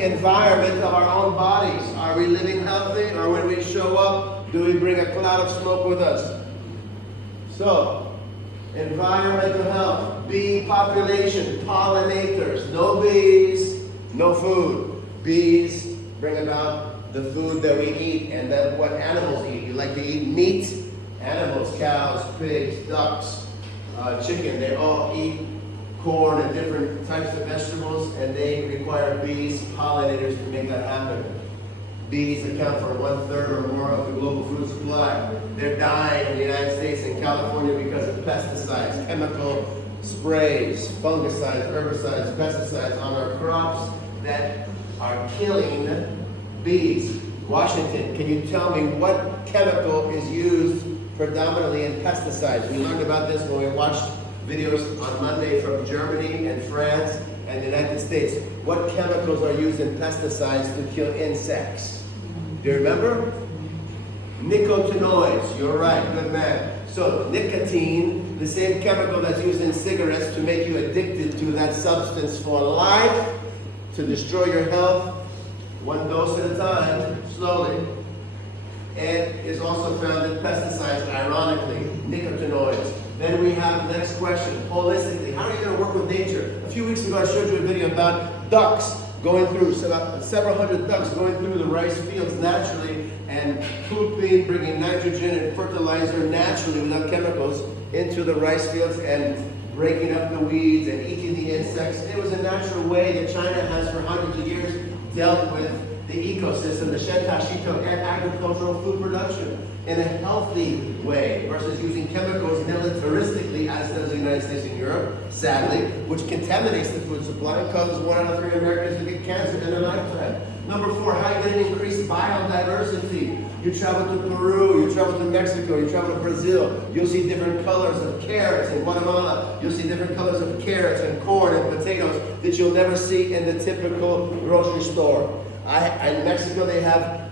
the environment of our own bodies. Are we living healthy, or when we show up, do we bring a cloud of smoke with us? So, environmental health, bee population, pollinators. No bees, no food. Bees bring about the food that we eat, and that's what animals eat. You like to eat meat? Animals, cows, pigs, ducks, chicken, they all eat corn and different types of vegetables, and they require bees, pollinators, to make that happen. Bees account for 1/3 or more of the global food supply. They're dying in the United States and California because of pesticides, chemical sprays, fungicides, herbicides, pesticides on our crops that are killing bees. Washington, can you tell me what chemical is used predominantly in pesticides? We learned about this when we watched videos on Monday from Germany and France and the United States. What chemicals are used in pesticides to kill insects? Do you remember? Nicotinoids. You're right, good man. So nicotine, the same chemical that's used in cigarettes to make you addicted to that substance for life, to destroy your health, one dose at a time, slowly. And is also found in pesticides, ironically, nicotinoids. Then we have the next question, holistically. How are you going to work with nature? A few weeks ago I showed you a video about ducks going through, several hundred ducks going through the rice fields naturally and pooping, bringing nitrogen and fertilizer naturally without chemicals into the rice fields and breaking up the weeds and eating the insects. It was a natural way that China has for hundreds of years dealt with the ecosystem, the Shentashito, and agricultural food production in a healthy way versus using chemicals militaristically, as does the United States and Europe, sadly, which contaminates the food supply and causes 1 out of 3 Americans to get cancer in their lifetime. Number 4, how are you going to increase biodiversity? You travel to Peru, you travel to Mexico, you travel to Brazil, you'll see different colors of carrots in Guatemala, you'll see different colors of carrots and corn and potatoes that you'll never see in the typical grocery store. In Mexico they have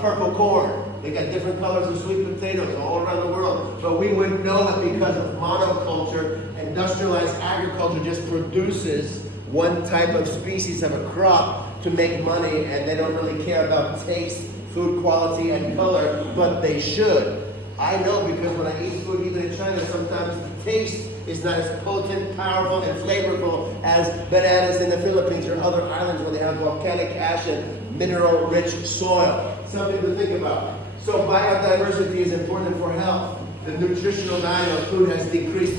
purple corn. They got different colors of sweet potatoes all around the world. But we wouldn't know it because of monoculture. Industrialized agriculture just produces one type of species of a crop to make money, and they don't really care about taste, food quality, and color, but they should. I know because when I eat food, even in China, sometimes the taste is not as potent, powerful, and flavorful as bananas in the Philippines or other islands where they have volcanic ash and mineral-rich soil. Something to think about. So biodiversity is important for health. The nutritional value of food has decreased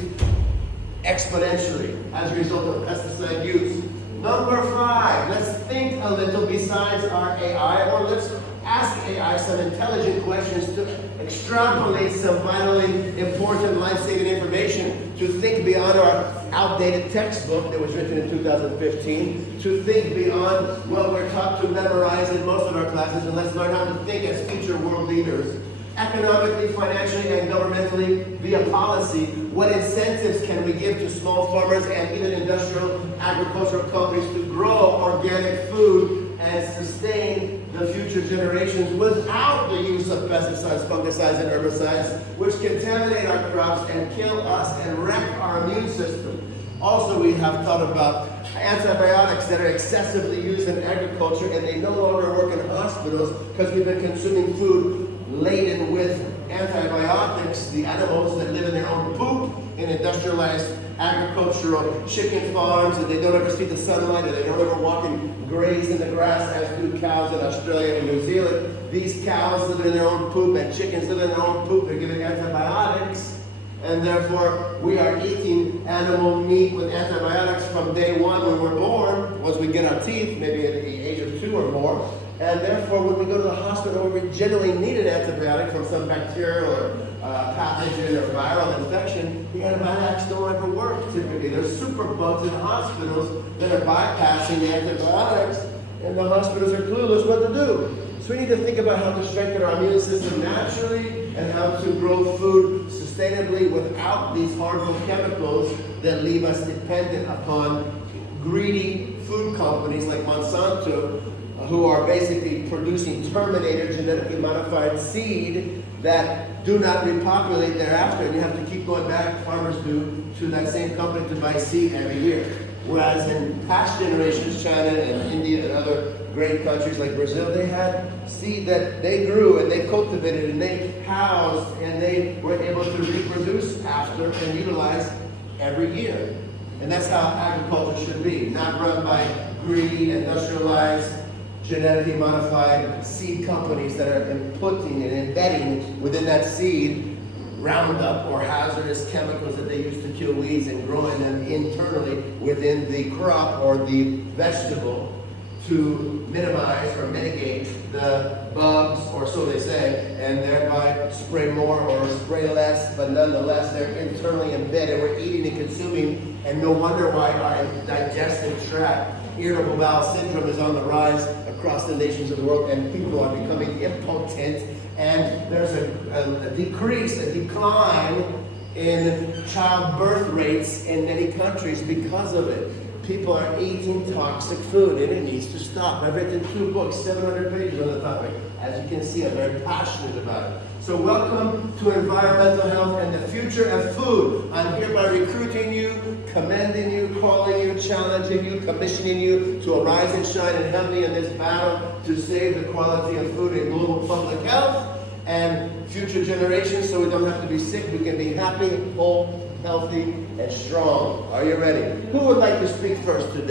exponentially as a result of pesticide use. Number 5, let's think a little besides our AI, or let's ask AI some intelligent questions to extrapolate some vitally important life-saving information, to think beyond our outdated textbook that was written in 2015, to think beyond what we're taught to memorize in most of our classes, and let's learn how to think as future world leaders. Economically, financially, and governmentally, via policy, what incentives can we give to small farmers and even industrial agricultural companies to grow organic food and sustain the future generations without the use of pesticides, fungicides, and herbicides, which contaminate our crops and kill us and wreck our immune system. Also, we have thought about antibiotics that are excessively used in agriculture, and they no longer work in hospitals because we've been consuming food laden with antibiotics. The animals that live in their own poop in industrialized agricultural chicken farms, and they don't ever see the sunlight, and they don't ever walk and graze in the grass as do cows in Australia and New Zealand. These cows live in their own poop, and chickens live in their own poop. They're given antibiotics, and therefore we are eating animal meat with antibiotics from day 1 when we're born, once we get our teeth, maybe at the age of 2 or more. And therefore, when we go to the hospital, we generally need an antibiotic from some bacterial or pathogen or viral infection. The antibiotics don't ever work typically. There's superbugs in hospitals that are bypassing the antibiotics, and the hospitals are clueless what to do. So we need to think about how to strengthen our immune system naturally and how to grow food sustainably without these harmful chemicals that leave us dependent upon greedy food companies like Monsanto, who are basically producing Terminator genetically modified seed that do not repopulate thereafter. And you have to keep going back, farmers do, to that same company to buy seed every year. Whereas in past generations, China and India and other great countries like Brazil, they had seed that they grew and they cultivated and they housed and they were able to reproduce after and utilize every year. And that's how agriculture should be, not run by greedy, industrialized, genetically modified seed companies that are inputting and embedding within that seed Roundup or hazardous chemicals that they use to kill weeds and growing them internally within the crop or the vegetable to minimize or mitigate the bugs, or so they say, and thereby spray more or spray less, but nonetheless they're internally embedded. We're eating and consuming, and no wonder why our digestive tract, irritable bowel syndrome is on the rise across the nations of the world, and people are becoming impotent, and there's a decrease, a decline in childbirth rates in many countries because of it. People are eating toxic food, and it needs to stop. I've written 2 books, 700 pages on the topic. As you can see, I'm very passionate about it. So welcome to Environmental Health and the Future of Food. I'm hereby recruiting you, commending you, calling you, challenging you, commissioning you to arise and shine and help me in this battle to save the quality of food in global public health and future generations, so we don't have to be sick. We can be happy, whole, healthy, and strong. Are you ready? Who would like to speak first today?